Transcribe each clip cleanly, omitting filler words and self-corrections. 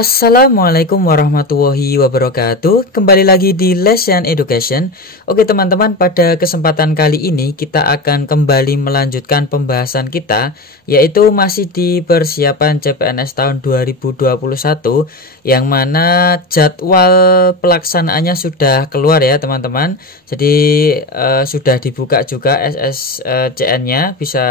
Assalamualaikum warahmatullahi wabarakatuh. Kembali lagi di Lesson Education. Oke teman-teman, pada kesempatan kali ini kita akan kembali melanjutkan pembahasan kita, yaitu masih di persiapan CPNS tahun 2021, yang mana jadwal pelaksanaannya sudah keluar ya teman-teman. Jadi sudah dibuka juga SSCN-nya, bisa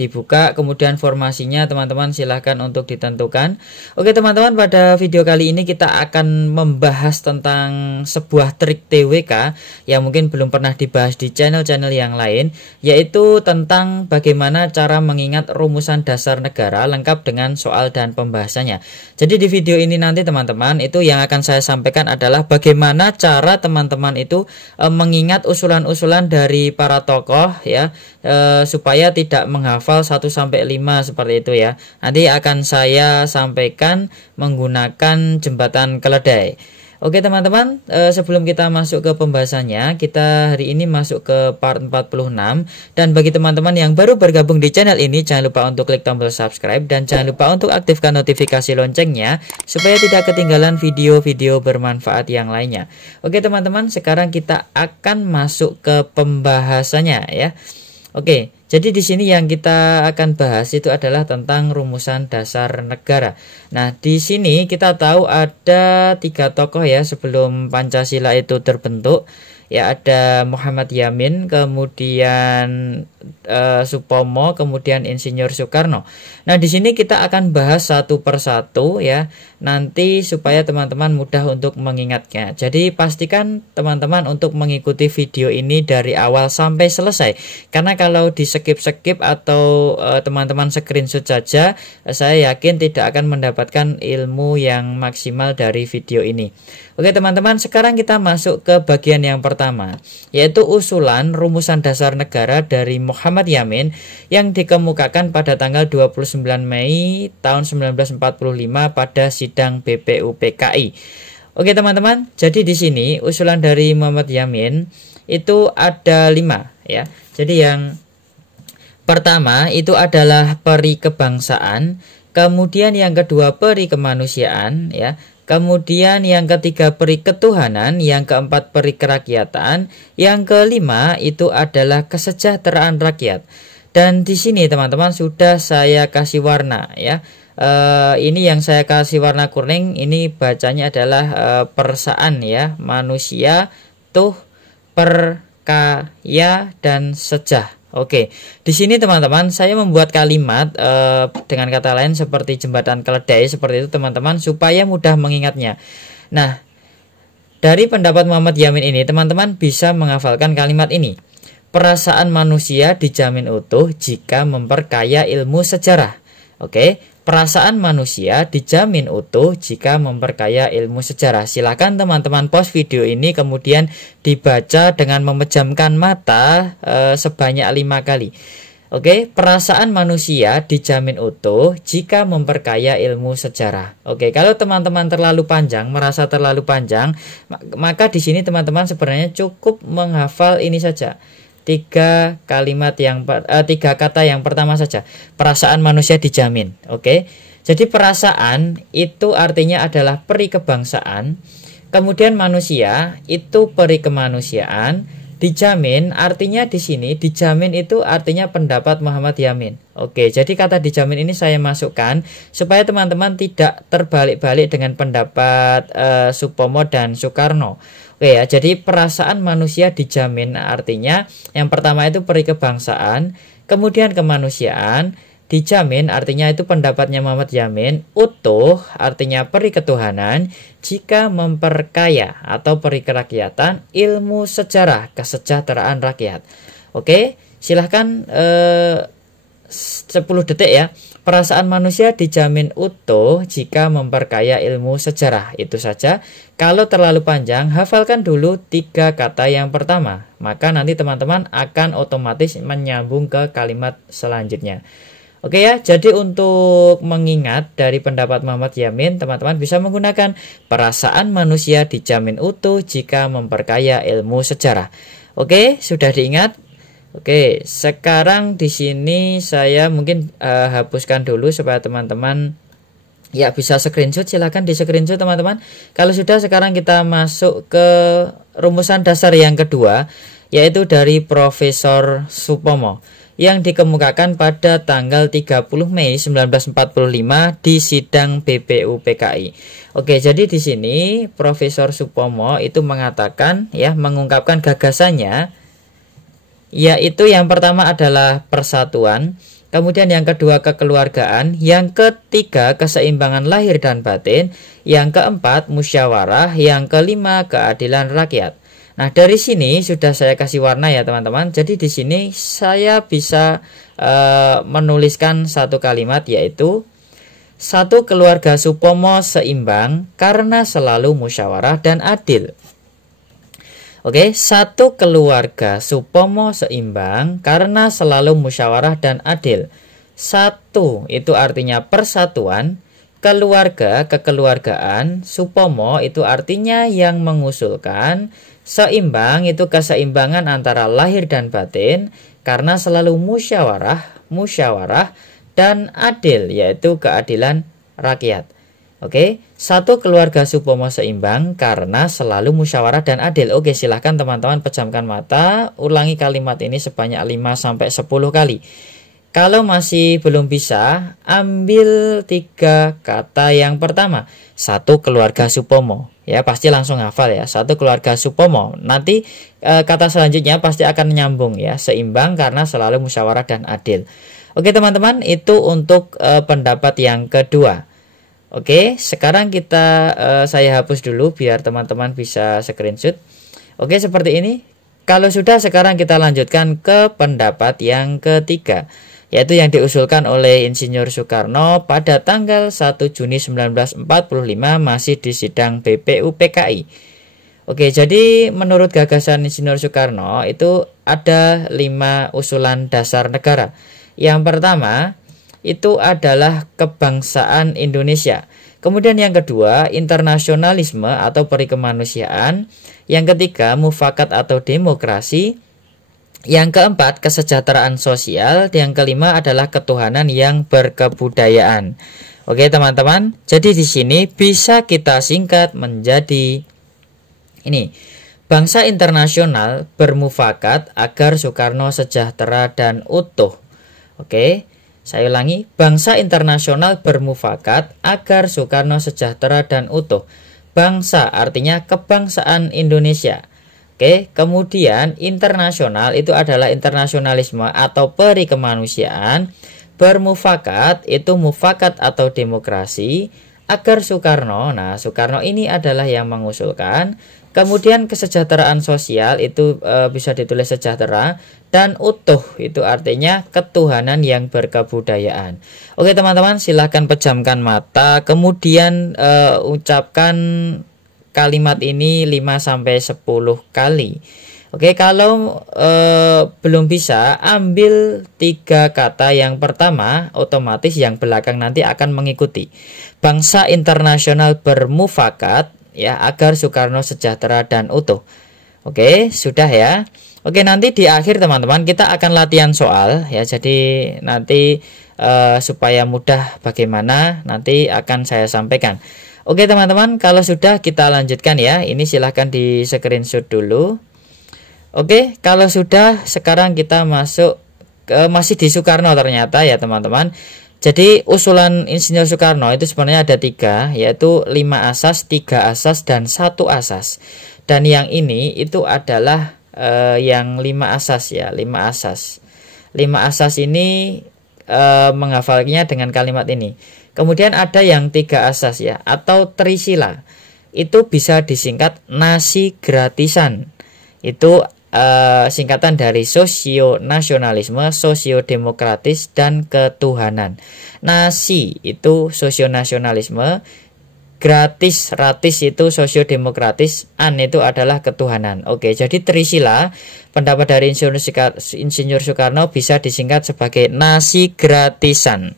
dibuka, kemudian formasinya teman-teman silahkan untuk ditentukan. Oke teman-teman, pada video kali ini kita akan membahas tentang sebuah trik TWK yang mungkin belum pernah dibahas di channel-channel yang lain, yaitu tentang bagaimana cara mengingat rumusan dasar negara lengkap dengan soal dan pembahasannya. Jadi di video ini nanti teman-teman, itu yang akan saya sampaikan adalah bagaimana cara teman-teman itu mengingat usulan-usulan dari para tokoh ya, supaya tidak menghafal 1 sampai 5 seperti itu ya. Nanti akan saya sampaikan menggunakan jembatan keledai. Oke teman-teman, sebelum kita masuk ke pembahasannya, kita hari ini masuk ke part 46. Dan bagi teman-teman yang baru bergabung di channel ini, jangan lupa untuk klik tombol subscribe dan jangan lupa untuk aktifkan notifikasi loncengnya supaya tidak ketinggalan video-video bermanfaat yang lainnya. Oke teman-teman, sekarang kita akan masuk ke pembahasannya ya. Oke, jadi di sini yang kita akan bahas itu adalah tentang rumusan dasar negara. Nah, di sini kita tahu ada 3 tokoh ya sebelum Pancasila itu terbentuk. Ya, ada Muhammad Yamin, kemudian Supomo, kemudian Insinyur Soekarno. Nah, di sini kita akan bahas satu persatu ya, nanti supaya teman-teman mudah untuk mengingatnya. Jadi pastikan teman-teman untuk mengikuti video ini dari awal sampai selesai. Karena kalau di skip-skip atau teman-teman screenshot saja, saya yakin tidak akan mendapatkan ilmu yang maksimal dari video ini. Oke teman-teman, sekarang kita masuk ke bagian yang pertama, yaitu usulan rumusan dasar negara dari Muhammad Yamin yang dikemukakan pada tanggal 29 Mei tahun 1945 pada sidang BPUPKI. Oke teman-teman, jadi di sini usulan dari Muhammad Yamin itu ada 5 ya. Jadi yang pertama itu adalah peri kebangsaan, kemudian yang kedua peri kemanusiaan ya. Kemudian yang ketiga peri ketuhanan, yang keempat peri kerakyatan, yang kelima itu adalah kesejahteraan rakyat. Dan di sini teman-teman sudah saya kasih warna ya. Ini yang saya kasih warna kuning, ini bacanya adalah persaan ya, manusia, tuh, perkaya dan sejah. Oke, di sini teman-teman saya membuat kalimat dengan kata lain seperti jembatan keledai seperti itu teman-teman, supaya mudah mengingatnya. Nah, dari pendapat Muhammad Yamin ini teman-teman bisa menghafalkan kalimat ini. Perasaan manusia dijamin utuh jika memperkaya ilmu sejarah. Oke, perasaan manusia dijamin utuh jika memperkaya ilmu sejarah. Silakan teman-teman pause video ini kemudian dibaca dengan memejamkan mata sebanyak 5 kali. Oke, perasaan manusia dijamin utuh jika memperkaya ilmu sejarah. Oke, kalau teman-teman terlalu panjang, merasa terlalu panjang, maka di sini teman-teman sebenarnya cukup menghafal ini saja. 3 kata yang pertama saja. Perasaan manusia dijamin. Oke. Jadi perasaan itu artinya adalah peri kebangsaan. Kemudian manusia itu peri kemanusiaan. Dijamin artinya di sini dijamin itu artinya pendapat Muhammad Yamin. Oke, jadi kata dijamin ini saya masukkan supaya teman-teman tidak terbalik-balik dengan pendapat Supomo dan Soekarno. Oke ya, jadi perasaan manusia dijamin artinya yang pertama itu peri kebangsaan, kemudian kemanusiaan, dijamin artinya itu pendapatnya Muhammad Yamin, utuh artinya peri ketuhanan jika memperkaya atau peri kerakyatan, ilmu sejarah, kesejahteraan rakyat. Oke, silahkan 10 detik ya. Perasaan manusia dijamin utuh jika memperkaya ilmu sejarah. Itu saja. Kalau terlalu panjang, hafalkan dulu 3 kata yang pertama. Maka nanti teman-teman akan otomatis menyambung ke kalimat selanjutnya. Oke ya, jadi untuk mengingat dari pendapat Muhammad Yamin, teman-teman bisa menggunakan perasaan manusia dijamin utuh jika memperkaya ilmu sejarah. Oke, sudah diingat? Oke, sekarang di sini saya mungkin hapuskan dulu supaya teman-teman Ya, bisa screenshot, silahkan di screenshot teman-teman. Kalau sudah, sekarang kita masuk ke rumusan dasar yang kedua, yaitu dari Profesor Supomo yang dikemukakan pada tanggal 30 Mei 1945 di sidang BPUPKI. Oke, jadi di sini Profesor Supomo itu mengatakan, ya, mengungkapkan gagasannya, yaitu yang pertama adalah persatuan, kemudian yang kedua kekeluargaan, yang ketiga keseimbangan lahir dan batin, yang keempat musyawarah, yang kelima keadilan rakyat. Nah, dari sini sudah saya kasih warna ya teman-teman. Jadi di sini saya bisa menuliskan satu kalimat, yaitu satu keluarga Supomo seimbang karena selalu musyawarah dan adil. Oke, satu keluarga Supomo seimbang karena selalu musyawarah dan adil. Satu itu artinya persatuan, keluarga kekeluargaan, Supomo itu artinya yang mengusulkan, seimbang itu keseimbangan antara lahir dan batin karena selalu musyawarah dan adil yaitu keadilan rakyat. Oke, satu keluarga Supomo seimbang karena selalu musyawarah dan adil. Oke, silahkan teman-teman pejamkan mata, ulangi kalimat ini sebanyak 5-10 kali. Kalau masih belum bisa, ambil 3 kata yang pertama. Satu keluarga Supomo. Ya, pasti langsung hafal ya. Satu keluarga Supomo. Nanti kata selanjutnya pasti akan nyambung ya. Seimbang karena selalu musyawarah dan adil. Oke teman-teman, itu untuk pendapat yang kedua. Oke, sekarang saya hapus dulu biar teman-teman bisa screenshot. Oke, seperti ini. Kalau sudah, sekarang kita lanjutkan ke pendapat yang ketiga, yaitu yang diusulkan oleh Insinyur Soekarno pada tanggal 1 Juni 1945 masih di sidang BPUPKI. Oke, jadi menurut gagasan Insinyur Soekarno itu ada 5 usulan dasar negara. Yang pertama itu adalah kebangsaan Indonesia. Kemudian yang kedua, internasionalisme atau peri kemanusiaan. Yang ketiga, mufakat atau demokrasi. Yang keempat, kesejahteraan sosial. Yang kelima adalah ketuhanan yang berkebudayaan. Oke teman-teman, jadi di sini bisa kita singkat menjadi ini. Bangsa internasional bermufakat agar Soekarno sejahtera dan utuh. Oke. Saya ulangi, bangsa internasional bermufakat agar Soekarno sejahtera dan utuh. Bangsa artinya kebangsaan Indonesia. Oke, kemudian internasional itu adalah internasionalisme atau peri kemanusiaan. Bermufakat itu mufakat atau demokrasi agar Soekarno. Nah, Soekarno ini adalah yang mengusulkan. Kemudian kesejahteraan sosial itu bisa ditulis sejahtera, dan utuh itu artinya ketuhanan yang berkebudayaan. Oke teman-teman, silahkan pejamkan mata, kemudian ucapkan kalimat ini 5-10 kali. Oke, kalau belum bisa, ambil 3 kata yang pertama, otomatis yang belakang nanti akan mengikuti. Bangsa internasional bermufakat ya agar Soekarno sejahtera dan utuh. Oke, sudah ya. Oke, nanti di akhir teman-teman kita akan latihan soal ya. Jadi nanti supaya mudah bagaimana nanti akan saya sampaikan. Oke teman-teman, kalau sudah kita lanjutkan ya. Ini silahkan di screenshot dulu. Oke, kalau sudah sekarang kita masuk ke masih di Soekarno ternyata ya teman-teman. Jadi usulan Insinyur Soekarno itu sebenarnya ada 3, yaitu 5 asas, 3 asas, dan 1 asas. Dan yang ini itu adalah yang 5 asas ya, 5 asas. 5 asas ini menghafalnya dengan kalimat ini. Kemudian ada yang 3 asas ya, atau trisila. Itu bisa disingkat nasi gratisan. Itu singkatan dari sosio-nasionalisme, sosio-demokratis, dan ketuhanan. Nasi itu sosio-nasionalisme, gratis, ratis itu sosio-demokratis, an itu adalah ketuhanan. Oke, jadi trisila pendapat dari Insinyur Soekarno bisa disingkat sebagai nasi gratisan.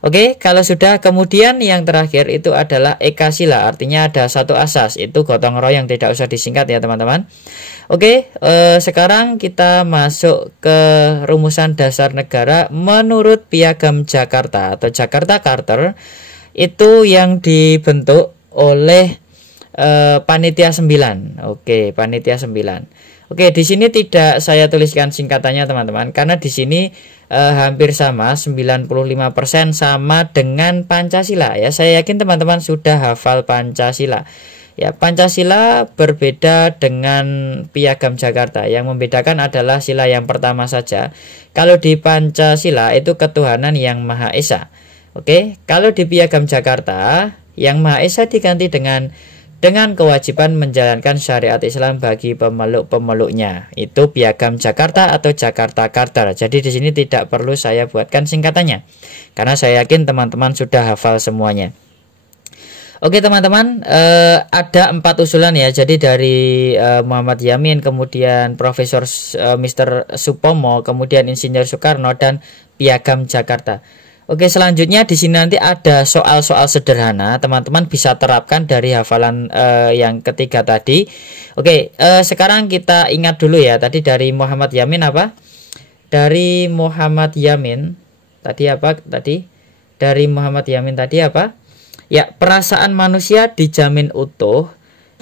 Oke, kalau sudah, kemudian yang terakhir itu adalah ekasila, artinya ada 1 asas, itu gotong royong, tidak usah disingkat ya teman-teman. Oke, sekarang kita masuk ke rumusan dasar negara menurut Piagam Jakarta atau Jakarta Charter itu yang dibentuk oleh panitia 9. Oke, panitia 9. Oke, di sini tidak saya tuliskan singkatannya teman-teman, karena di sini hampir sama, 95% sama dengan Pancasila ya. Saya yakin teman-teman sudah hafal Pancasila. Ya, Pancasila berbeda dengan Piagam Jakarta. Yang membedakan adalah sila yang pertama saja. Kalau di Pancasila itu ketuhanan yang Maha Esa. Oke, kalau di Piagam Jakarta yang Maha Esa diganti dengan kewajiban menjalankan syariat Islam bagi pemeluk-pemeluknya. Itu Piagam Jakarta atau Jakarta Charter. Jadi di sini tidak perlu saya buatkan singkatannya, karena saya yakin teman-teman sudah hafal semuanya. Oke teman-teman, ada 4 usulan ya. Jadi dari Muhammad Yamin, kemudian Profesor Mr. Supomo, kemudian Insinyur Soekarno, dan Piagam Jakarta. Oke, selanjutnya di sini nanti ada soal-soal sederhana. Teman-teman bisa terapkan dari hafalan yang ketiga tadi. Oke, sekarang kita ingat dulu ya. Tadi dari Muhammad Yamin apa? Dari Muhammad Yamin tadi apa? Dari Muhammad Yamin tadi apa? Ya, perasaan manusia dijamin utuh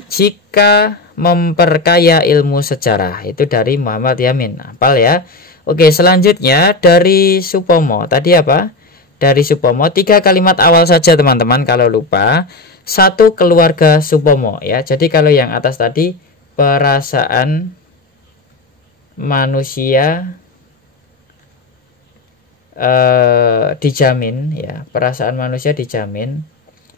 jika memperkaya ilmu sejarah. Itu dari Muhammad Yamin. Hafal ya. Oke, selanjutnya dari Supomo. Tadi apa? Dari Supomo, 3 kalimat awal saja teman-teman kalau lupa. 1 keluarga Supomo ya. Jadi kalau yang atas tadi perasaan manusia dijamin ya. Perasaan manusia dijamin.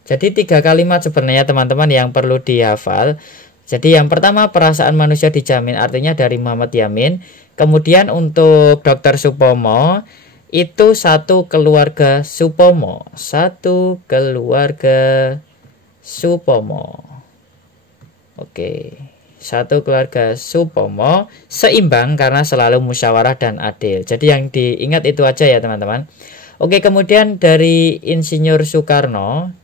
Jadi 3 kalimat sebenarnya teman-teman yang perlu dihafal. Jadi yang pertama perasaan manusia dijamin, artinya dari Muhammad Yamin. Kemudian untuk Dr. Supomo itu 1 keluarga Supomo. 1 keluarga Supomo. Oke, 1 keluarga Supomo seimbang karena selalu musyawarah dan adil. Jadi yang diingat itu aja ya teman-teman. Oke, kemudian dari Insinyur Soekarno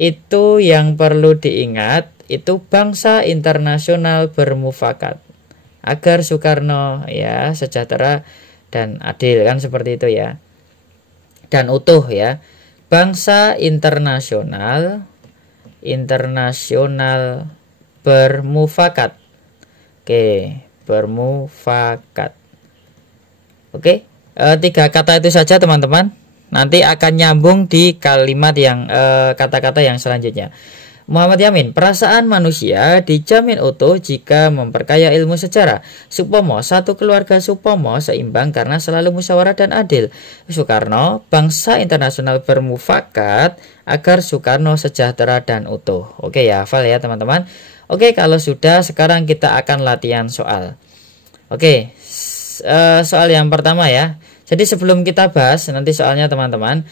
itu yang perlu diingat itu bangsa internasional bermufakat agar Soekarno ya sejahtera dan adil, kan seperti itu ya, dan utuh ya. Bangsa internasional bermufakat. Oke, bermufakat. Oke, 3 kata itu saja teman-teman. Nanti akan nyambung di kalimat yang kata-kata yang selanjutnya. Muhammad Yamin, perasaan manusia dijamin utuh jika memperkaya ilmu sejarah. Supomo, 1 keluarga Supomo seimbang karena selalu musyawarah dan adil. Soekarno, bangsa internasional bermufakat agar Soekarno sejahtera dan utuh. Oke ya, hafal ya teman-teman. Oke, kalau sudah, sekarang kita akan latihan soal. Oke, soal yang pertama ya. Jadi sebelum kita bahas nanti soalnya teman-teman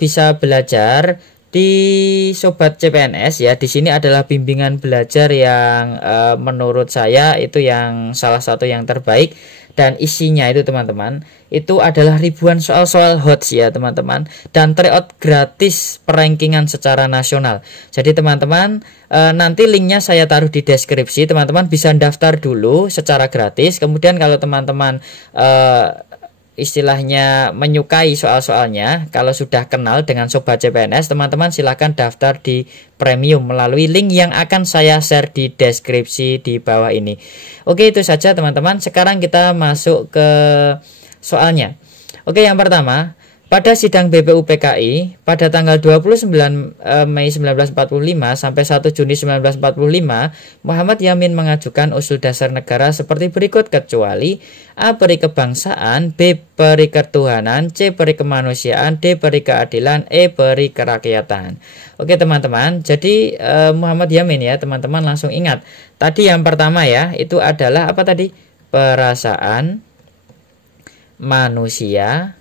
bisa belajar di Sobat CPNS ya. Di sini adalah bimbingan belajar yang menurut saya itu yang salah satu yang terbaik, dan isinya itu teman-teman itu adalah ribuan soal-soal HOTS ya teman-teman, dan tryout gratis perankingan secara nasional. Jadi teman-teman nanti linknya saya taruh di deskripsi, teman-teman bisa daftar dulu secara gratis. Kemudian kalau teman-teman istilahnya menyukai soal-soalnya, kalau sudah kenal dengan Sobat CPNS, teman-teman silahkan daftar di premium melalui link yang akan saya share di deskripsi di bawah ini. Oke, itu saja teman-teman. Sekarang kita masuk ke soalnya. Oke, yang pertama, pada sidang BPUPKI pada tanggal 29 Mei 1945 sampai 1 Juni 1945, Muhammad Yamin mengajukan usul dasar negara seperti berikut, kecuali A. Peri kebangsaan, B. Peri ketuhanan, C. Peri kemanusiaan, D. Peri keadilan, E. Peri kerakyatan. Oke teman-teman, jadi Muhammad Yamin ya teman-teman langsung ingat. Tadi yang pertama ya, itu adalah apa tadi? Perasaan manusia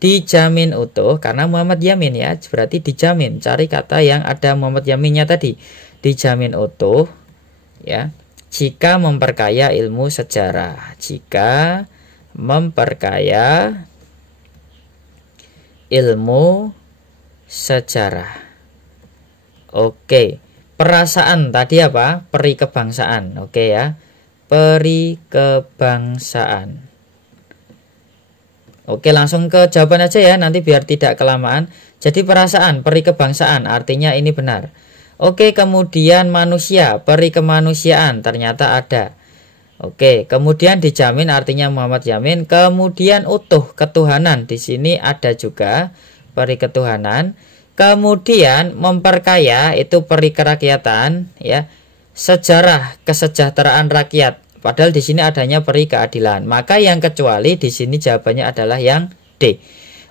dijamin utuh, karena Muhammad Yamin ya, berarti dijamin. Cari kata yang ada Muhammad Yaminnya tadi. Dijamin utuh ya jika memperkaya ilmu sejarah. Jika memperkaya ilmu sejarah. Oke, perasaan tadi apa? Peri kebangsaan. Oke ya, peri kebangsaan. Oke, langsung ke jawaban aja ya, nanti biar tidak kelamaan. Jadi perasaan, peri kebangsaan, artinya ini benar. Oke, kemudian manusia, peri kemanusiaan, ternyata ada. Oke, kemudian dijamin artinya Muhammad Yamin. Kemudian utuh, ketuhanan, di sini ada juga peri ketuhanan. Kemudian memperkaya, itu peri kerakyatan, ya. Sejarah, kesejahteraan rakyat. Padahal di sini adanya peri keadilan. Maka yang kecuali di sini jawabannya adalah yang D.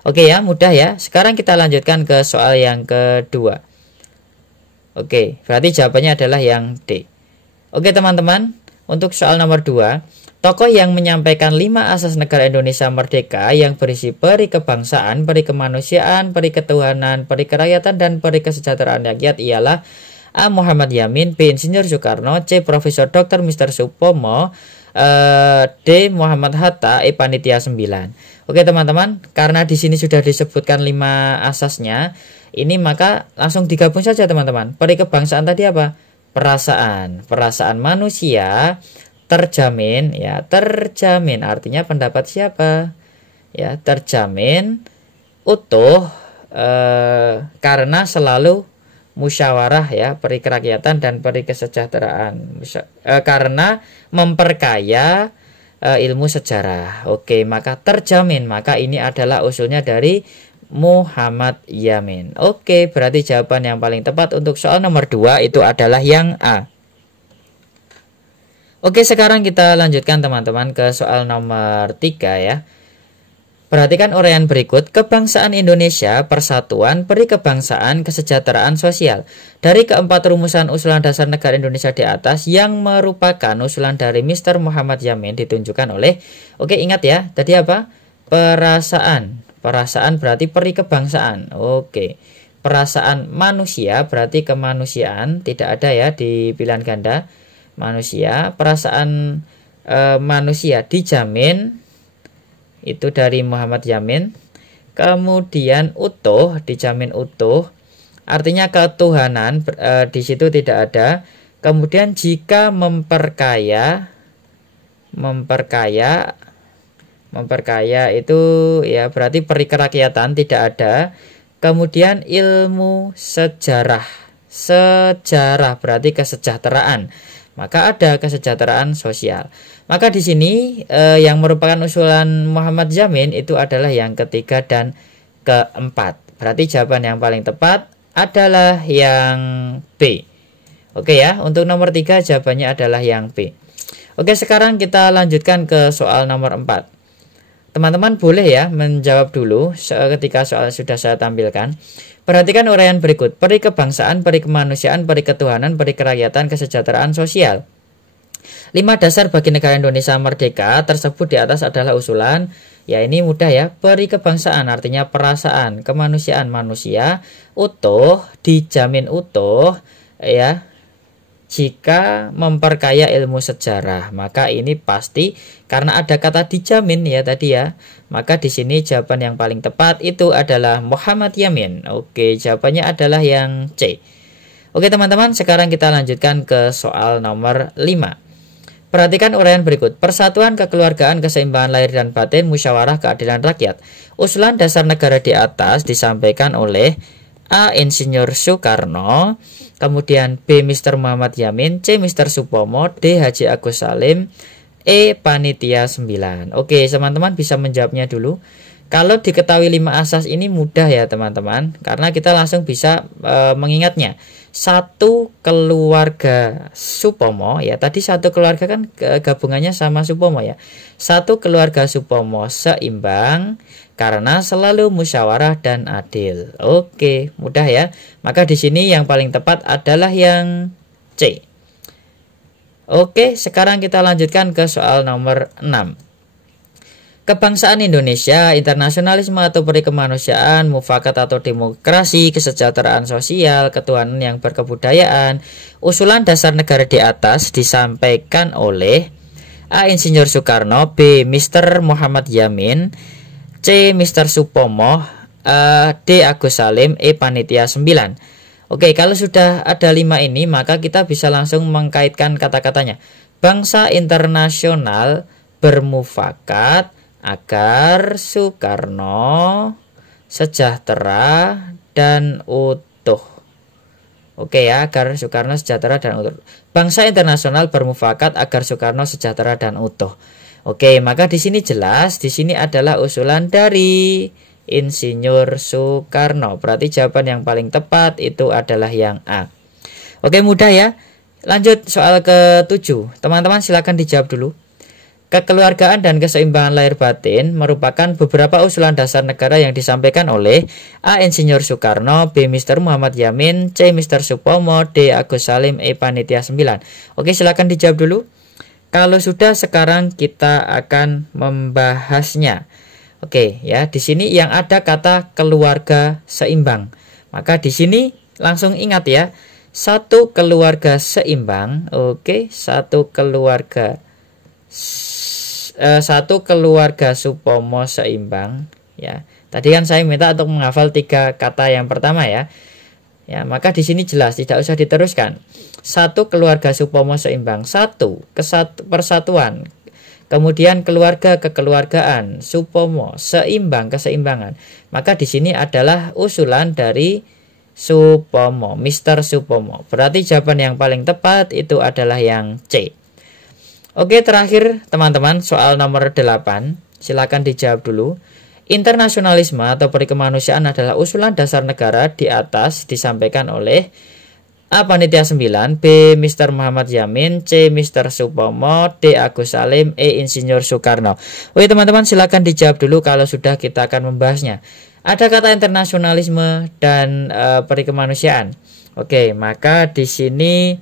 Oke ya, mudah ya. Sekarang kita lanjutkan ke soal yang kedua. Oke, berarti jawabannya adalah yang D. Oke teman-teman, untuk soal nomor 2, tokoh yang menyampaikan 5 asas negara Indonesia merdeka yang berisi peri kebangsaan, peri kemanusiaan, peri ketuhanan, peri kerakyatan, dan peri kesejahteraan rakyat ialah A. Muhammad Yamin, B. Insinyur Soekarno, C. Profesor Dr. Mr. Supomo, D. Muhammad Hatta, E. Panitia 9. Oke teman-teman, karena di sini sudah disebutkan 5 asasnya, ini maka langsung digabung saja teman-teman. Peri kebangsaan tadi apa? Perasaan. Perasaan manusia terjamin, ya, terjamin artinya pendapat siapa? Ya, terjamin utuh karena selalu musyawarah, ya, peri kerakyatan dan peri kesejahteraan, karena memperkaya ilmu sejarah. Oke, maka terjamin, maka ini adalah usulnya dari Muhammad Yamin. Oke, berarti jawaban yang paling tepat untuk soal nomor 2 itu adalah yang A. Oke, sekarang kita lanjutkan teman-teman ke soal nomor 3 ya. Perhatikan uraian berikut. Kebangsaan Indonesia, persatuan, peri kebangsaan, kesejahteraan sosial. Dari keempat rumusan usulan dasar negara Indonesia di atas yang merupakan usulan dari Mr. Muhammad Yamin ditunjukkan oleh, oke ingat ya, tadi apa? Perasaan. Perasaan berarti peri kebangsaan. Oke. Perasaan manusia berarti kemanusiaan, tidak ada ya di pilihan ganda. Manusia, perasaan manusia dijamin, itu dari Muhammad Yamin. Kemudian utuh, dijamin utuh, artinya ketuhanan, di situ tidak ada. Kemudian jika memperkaya itu ya berarti peri kerakyatan, tidak ada. Kemudian ilmu sejarah, sejarah berarti kesejahteraan, maka ada kesejahteraan sosial. Maka di sini yang merupakan usulan Muhammad Yamin itu adalah yang ketiga dan keempat. Berarti jawaban yang paling tepat adalah yang B. Oke ya, untuk nomor 3 jawabannya adalah yang B. Oke, sekarang kita lanjutkan ke soal nomor 4. Teman-teman boleh ya menjawab dulu ketika soal sudah saya tampilkan. Perhatikan uraian berikut. Peri kebangsaan, peri kemanusiaan, peri ketuhanan, peri kerakyatan, kesejahteraan sosial. 5 dasar bagi negara Indonesia merdeka tersebut di atas adalah usulan. Ya ini mudah ya. Peri kebangsaan artinya perasaan, kemanusiaan manusia, utuh, dijamin utuh, ya. Jika memperkaya ilmu sejarah, maka ini pasti karena ada kata dijamin ya tadi ya. Maka di sini jawaban yang paling tepat itu adalah Muhammad Yamin. Oke, jawabannya adalah yang C. Oke teman-teman, sekarang kita lanjutkan ke soal nomor 5. Perhatikan uraian berikut. Persatuan, kekeluargaan, keseimbangan lahir dan batin, musyawarah, keadilan rakyat. Usulan dasar negara di atas disampaikan oleh A. Insinyur Soekarno, kemudian B. Mr. Muhammad Yamin, C. Mr. Supomo, D. Haji Agus Salim, E. Panitia 9. Oke, teman-teman bisa menjawabnya dulu. Kalau diketahui 5 asas ini mudah ya teman-teman, karena kita langsung bisa mengingatnya. Satu keluarga Supomo, ya tadi satu keluarga kan gabungannya sama Supomo ya. Satu keluarga Supomo seimbang karena selalu musyawarah dan adil. Oke, mudah ya. Maka di sini yang paling tepat adalah yang C. Oke, sekarang kita lanjutkan ke soal nomor 6. Kebangsaan Indonesia, internasionalisme atau peri kemanusiaan, mufakat atau demokrasi, kesejahteraan sosial, ketuhanan yang berkebudayaan. Usulan dasar negara di atas disampaikan oleh A. Insinyur Soekarno, B. Mr. Muhammad Yamin, C. Mr. Supomo, D. Agus Salim, E. Panitia 9. Oke, kalau sudah ada 5 ini maka kita bisa langsung mengkaitkan kata-katanya. Bangsa internasional bermufakat agar Soekarno sejahtera dan utuh. Oke ya, agar Soekarno sejahtera dan utuh. Bangsa internasional bermufakat agar Soekarno sejahtera dan utuh. Oke, maka di sini jelas, di sini adalah usulan dari Insinyur Soekarno. Berarti jawaban yang paling tepat itu adalah yang A. Oke, mudah ya. Lanjut soal ke-7. Teman-teman silakan dijawab dulu. Kekeluargaan dan keseimbangan lahir batin merupakan beberapa usulan dasar negara yang disampaikan oleh A. Insinyur Soekarno, B. Mr. Muhammad Yamin, C. Mr. Supomo, D. Agus Salim, E. Panitia 9. Oke, silakan dijawab dulu. Kalau sudah, sekarang kita akan membahasnya. Oke, ya, di sini yang ada kata keluarga seimbang. Maka di sini langsung ingat ya, satu keluarga seimbang. Oke, satu keluarga Supomo seimbang ya. Tadi kan saya minta untuk menghafal 3 kata yang pertama ya. Ya, maka di sini jelas tidak usah diteruskan. Satu keluarga Supomo seimbang, satu persatuan. Kemudian keluarga kekeluargaan, Supomo seimbang keseimbangan. Maka di sini adalah usulan dari Supomo, Mr. Supomo. Berarti jawaban yang paling tepat itu adalah yang C. Oke, terakhir teman-teman, soal nomor 8. Silakan dijawab dulu. Internasionalisme atau perikemanusiaan adalah usulan dasar negara di atas disampaikan oleh A. Panitia 9, B. Mr. Muhammad Yamin, C. Mr. Supomo, D. Agus Salim, E. Insinyur Soekarno. Oke teman-teman, silakan dijawab dulu kalau sudah, kita akan membahasnya. Ada kata internasionalisme dan perikemanusiaan. Oke, maka di sini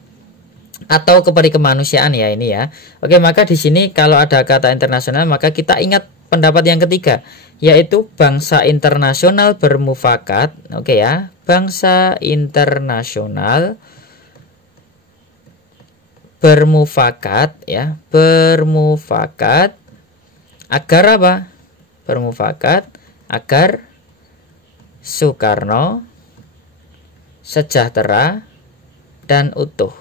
atau keperikemanusiaan ya ini ya. Oke, maka di sini kalau ada kata internasional maka kita ingat pendapat yang ketiga, yaitu bangsa internasional bermufakat. Oke ya, bangsa internasional bermufakat ya, bermufakat agar apa? Bermufakat agar Soekarno sejahtera dan utuh.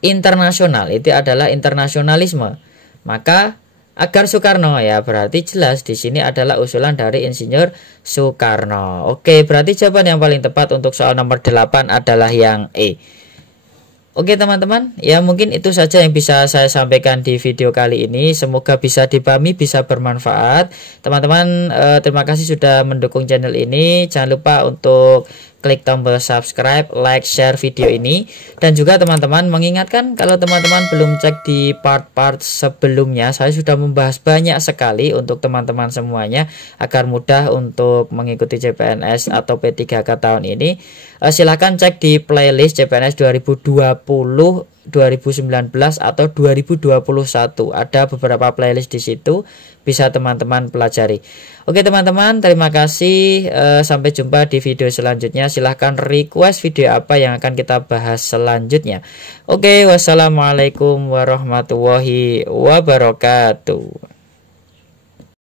Internasional itu adalah internasionalisme. Maka agar Soekarno ya, berarti jelas di sini adalah usulan dari Insinyur Soekarno. Oke, berarti jawaban yang paling tepat untuk soal nomor 8 adalah yang E. Oke teman-teman, ya mungkin itu saja yang bisa saya sampaikan di video kali ini. Semoga bisa dipahami, bisa bermanfaat. Teman-teman, terima kasih sudah mendukung channel ini. Jangan lupa untuk klik tombol subscribe, like, share video ini. Dan juga teman-teman mengingatkan kalau teman-teman belum cek di part-part sebelumnya, saya sudah membahas banyak sekali untuk teman-teman semuanya agar mudah untuk mengikuti CPNS atau P3K tahun ini. Silahkan cek di playlist CPNS 2020, 2019 atau 2021. Ada beberapa playlist di situ, bisa teman-teman pelajari. Oke teman-teman, terima kasih. Sampai jumpa di video selanjutnya. Silahkan request video apa yang akan kita bahas selanjutnya. Oke, wassalamualaikum warahmatullahi wabarakatuh.